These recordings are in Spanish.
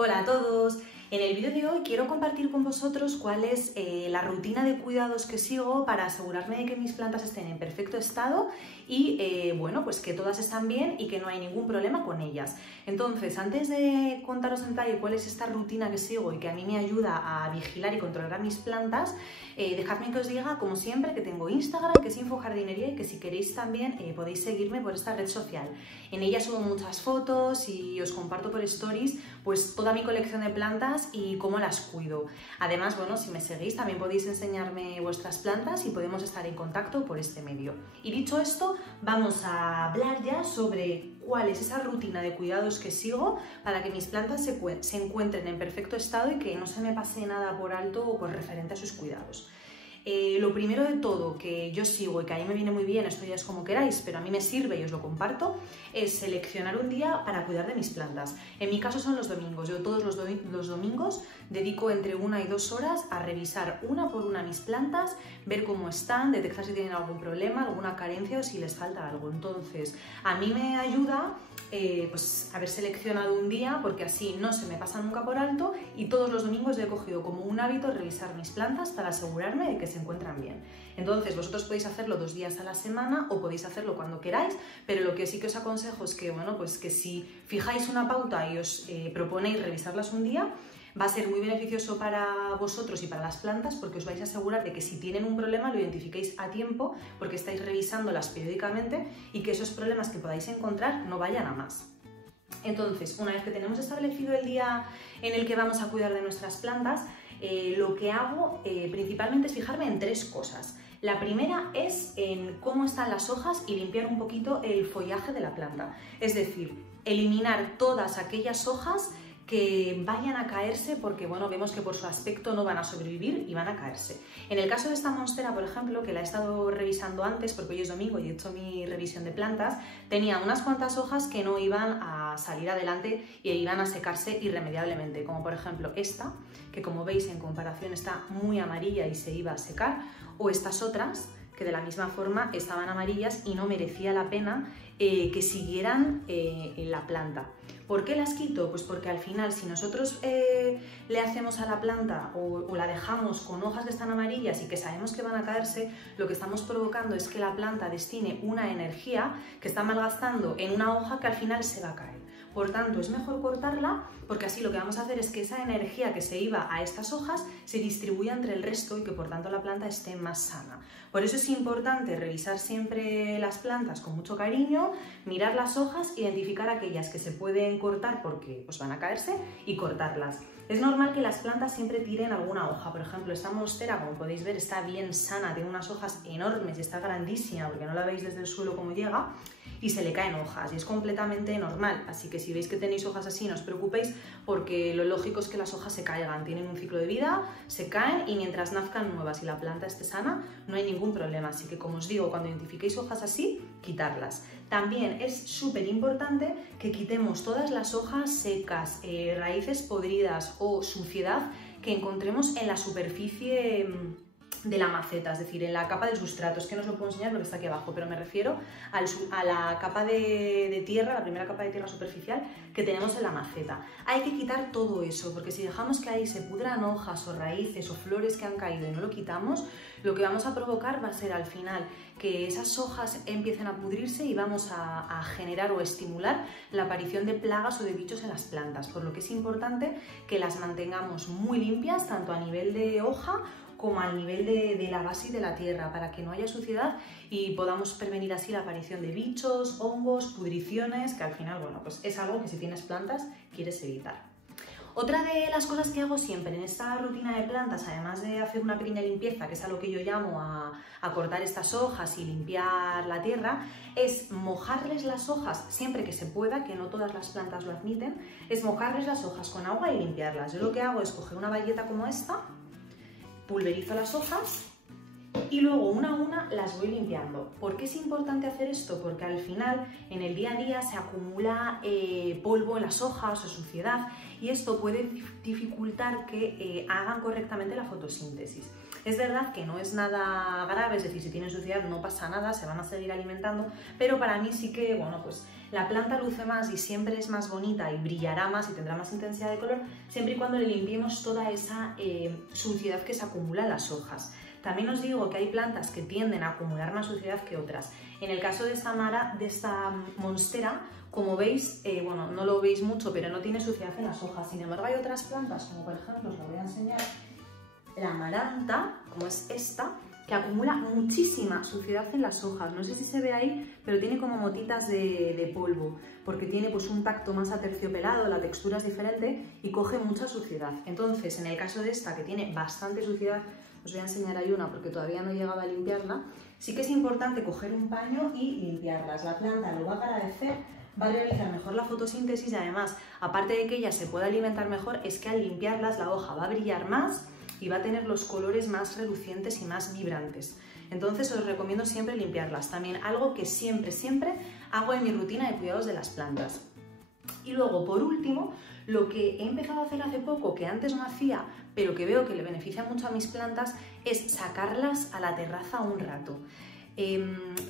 Hola a todos. En el vídeo de hoy quiero compartir con vosotros cuál es la rutina de cuidados que sigo para asegurarme de que mis plantas estén en perfecto estado y bueno, pues que todas están bien y que no hay ningún problema con ellas. Entonces, antes de contaros en detalle cuál es esta rutina que sigo y que a mí me ayuda a vigilar y controlar a mis plantas, dejadme que os diga, como siempre, que tengo Instagram, que es Infojardinería, y que si queréis también podéis seguirme por esta red social. En ella subo muchas fotos y os comparto por stories pues toda mi colección de plantas y cómo las cuido. Además, bueno, si me seguís también podéis enseñarme vuestras plantas y podemos estar en contacto por este medio. Y dicho esto, vamos a hablar ya sobre cuál es esa rutina de cuidados que sigo para que mis plantas se encuentren en perfecto estado y que no se me pase nada por alto o por referente a sus cuidados. Lo primero de todo que yo sigo y que a mí me viene muy bien, esto ya es como queráis, pero a mí me sirve y os lo comparto, es seleccionar un día para cuidar de mis plantas. En mi caso son los domingos. Yo todos los domingos dedico entre 1 y 2 horas a revisar una por una mis plantas, ver cómo están, detectar si tienen algún problema, alguna carencia o si les falta algo. Entonces, a mí me ayuda pues haber seleccionado un día, porque así no se me pasa nunca por alto, y todos los domingos he cogido como un hábito revisar mis plantas para asegurarme de que se encuentran bien. Entonces vosotros podéis hacerlo 2 días a la semana o podéis hacerlo cuando queráis, pero lo que sí que os aconsejo es que, bueno, pues que si fijáis una pauta y os proponéis revisarlas un día, va a ser muy beneficioso para vosotros y para las plantas, porque os vais a asegurar de que si tienen un problema lo identifiquéis a tiempo, porque estáis revisándolas periódicamente y que esos problemas que podáis encontrar no vayan a más. Entonces, una vez que tenemos establecido el día en el que vamos a cuidar de nuestras plantas, lo que hago principalmente es fijarme en 3 cosas. La primera es en cómo están las hojas y limpiar un poquito el follaje de la planta, es decir, eliminar todas aquellas hojas que vayan a caerse porque, bueno, vemos que por su aspecto no van a sobrevivir y van a caerse. En el caso de esta monstera, por ejemplo, que la he estado revisando antes porque hoy es domingo y he hecho mi revisión de plantas, tenía unas cuantas hojas que no iban a salir adelante y iban a secarse irremediablemente, como por ejemplo esta, que como veis en comparación está muy amarilla y se iba a secar, o estas otras, que de la misma forma estaban amarillas y no merecía la pena que siguieran en la planta. ¿Por qué las quito? Pues porque al final, si nosotros le hacemos a la planta o la dejamos con hojas que están amarillas y que sabemos que van a caerse, lo que estamos provocando es que la planta destine una energía que está malgastando en una hoja que al final se va a caer. Por tanto, es mejor cortarla, porque así lo que vamos a hacer es que esa energía que se iba a estas hojas se distribuya entre el resto y que por tanto la planta esté más sana. Por eso es importante revisar siempre las plantas con mucho cariño, mirar las hojas, identificar aquellas que se pueden cortar porque pues, van a caerse y cortarlas. Es normal que las plantas siempre tiren alguna hoja. Por ejemplo, esta monstera, como podéis ver, está bien sana, tiene unas hojas enormes y está grandísima porque no la veis desde el suelo como llega, y se le caen hojas y es completamente normal, así que si veis que tenéis hojas así no os preocupéis, porque lo lógico es que las hojas se caigan, tienen un ciclo de vida, se caen y mientras nazcan nuevas y la planta esté sana no hay ningún problema, así que como os digo, cuando identifiquéis hojas así, quitarlas. También es súper importante que quitemos todas las hojas secas, raíces podridas o suciedad que encontremos en la superficie de la maceta, es decir, en la capa del sustrato. Es que no os lo puedo enseñar porque está aquí abajo, pero me refiero a la capa de tierra, la primera capa de tierra superficial que tenemos en la maceta. Hay que quitar todo eso, porque si dejamos que ahí se pudran hojas o raíces o flores que han caído y no lo quitamos, lo que vamos a provocar va a ser al final que esas hojas empiecen a pudrirse y vamos a generar o estimular la aparición de plagas o de bichos en las plantas, por lo que es importante que las mantengamos muy limpias, tanto a nivel de hoja como al nivel de la base y de la tierra, para que no haya suciedad y podamos prevenir así la aparición de bichos, hongos, pudriciones, que al final, bueno, pues es algo que si tienes plantas quieres evitar. Otra de las cosas que hago siempre en esta rutina de plantas, además de hacer una pequeña limpieza, que es a lo que yo llamo a cortar estas hojas y limpiar la tierra, es mojarles las hojas siempre que se pueda, que no todas las plantas lo admiten, es mojarles las hojas con agua y limpiarlas. Yo lo que hago es coger una bayeta como esta, pulverizo las hojas y luego una a una las voy limpiando. ¿Por qué es importante hacer esto? Porque al final en el día a día se acumula polvo en las hojas o suciedad y esto puede dificultar que hagan correctamente la fotosíntesis. Es verdad que no es nada grave, es decir, si tienen suciedad no pasa nada, se van a seguir alimentando, pero para mí sí que, bueno, pues la planta luce más y siempre es más bonita y brillará más y tendrá más intensidad de color siempre y cuando le limpiemos toda esa suciedad que se acumula en las hojas. También os digo que hay plantas que tienden a acumular más suciedad que otras. En el caso de esta monstera, como veis, bueno, no lo veis mucho, pero no tiene suciedad en las hojas. Sin embargo, hay otras plantas, como por ejemplo, os lo voy a enseñar, la amaranta, como es esta, que acumula muchísima suciedad en las hojas. No sé si se ve ahí, pero tiene como motitas de polvo, porque tiene pues un tacto más aterciopelado, la textura es diferente y coge mucha suciedad. Entonces, en el caso de esta, que tiene bastante suciedad, os voy a enseñar ahí una porque todavía no he llegado a limpiarla, sí que es importante coger un paño y limpiarlas. La planta lo va a agradecer, va a realizar mejor la fotosíntesis y además, aparte de que ella se pueda alimentar mejor, es que al limpiarlas la hoja va a brillar más y va a tener los colores más relucientes y más vibrantes. Entonces os recomiendo siempre limpiarlas. También algo que siempre hago en mi rutina de cuidados de las plantas. Y luego, por último, lo que he empezado a hacer hace poco, que antes no hacía, pero que veo que le beneficia mucho a mis plantas, es sacarlas a la terraza un rato.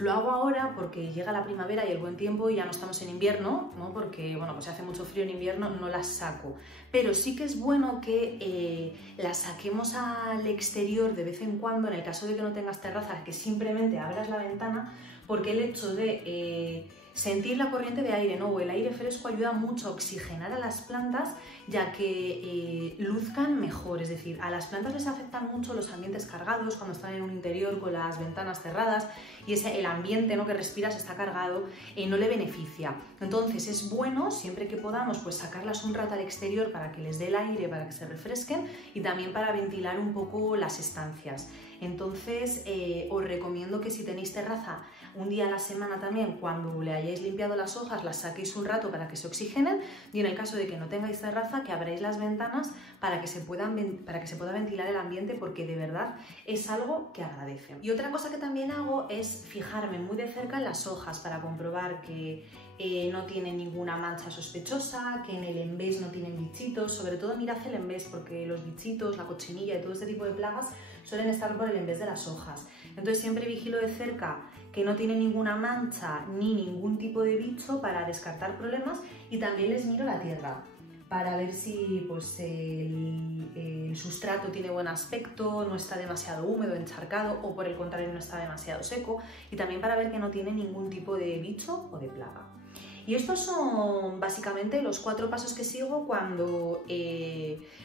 Lo hago ahora porque llega la primavera y el buen tiempo y ya no estamos en invierno, ¿no? Porque bueno, pues hace mucho frío en invierno, no las saco. Pero sí que es bueno que las saquemos al exterior de vez en cuando, en el caso de que no tengas terraza, que simplemente abras la ventana, porque el hecho de sentir la corriente de aire, ¿no? O el aire fresco ayuda mucho a oxigenar a las plantas, ya que luzcan mejor. Es decir, a las plantas les afectan mucho los ambientes cargados cuando están en un interior con las ventanas cerradas y el ambiente, ¿no?, que respiras está cargado, no le beneficia. Entonces es bueno, siempre que podamos, pues sacarlas un rato al exterior para que les dé el aire, para que se refresquen y también para ventilar un poco las estancias. Entonces os recomiendo que si tenéis terraza, un día a la semana también, cuando le hayáis limpiado las hojas, las saquéis un rato para que se oxigenen y en el caso de que no tengáis terraza, que abráis las ventanas para que se pueda ventilar el ambiente, porque de verdad es algo que agradecen. Y otra cosa que también hago es fijarme muy de cerca en las hojas para comprobar que no tienen ninguna mancha sospechosa, que en el envés no tienen bichitos. Sobre todo mirad el envés, porque los bichitos, la cochinilla y todo este tipo de plagas suelen estar por el envés de las hojas. Entonces siempre vigilo de cerca que no tiene ninguna mancha ni ningún tipo de bicho para descartar problemas, y también les miro la tierra para ver si pues, el sustrato tiene buen aspecto, no está demasiado húmedo, encharcado, o por el contrario no está demasiado seco, y también para ver que no tiene ningún tipo de bicho o de plaga. Y estos son básicamente los 4 pasos que sigo cuando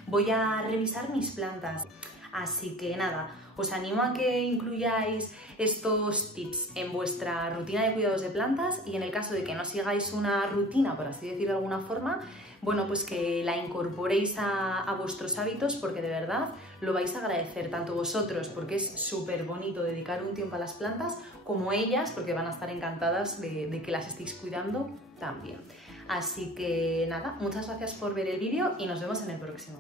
voy a revisar mis plantas. Así que nada, os animo a que incluyáis estos tips en vuestra rutina de cuidados de plantas, y en el caso de que no sigáis una rutina, por así decirlo de alguna forma, bueno, pues que la incorporéis a vuestros hábitos, porque de verdad lo vais a agradecer, tanto vosotros, porque es súper bonito dedicar un tiempo a las plantas, como ellas, porque van a estar encantadas de que las estéis cuidando también. Así que nada, muchas gracias por ver el vídeo y nos vemos en el próximo.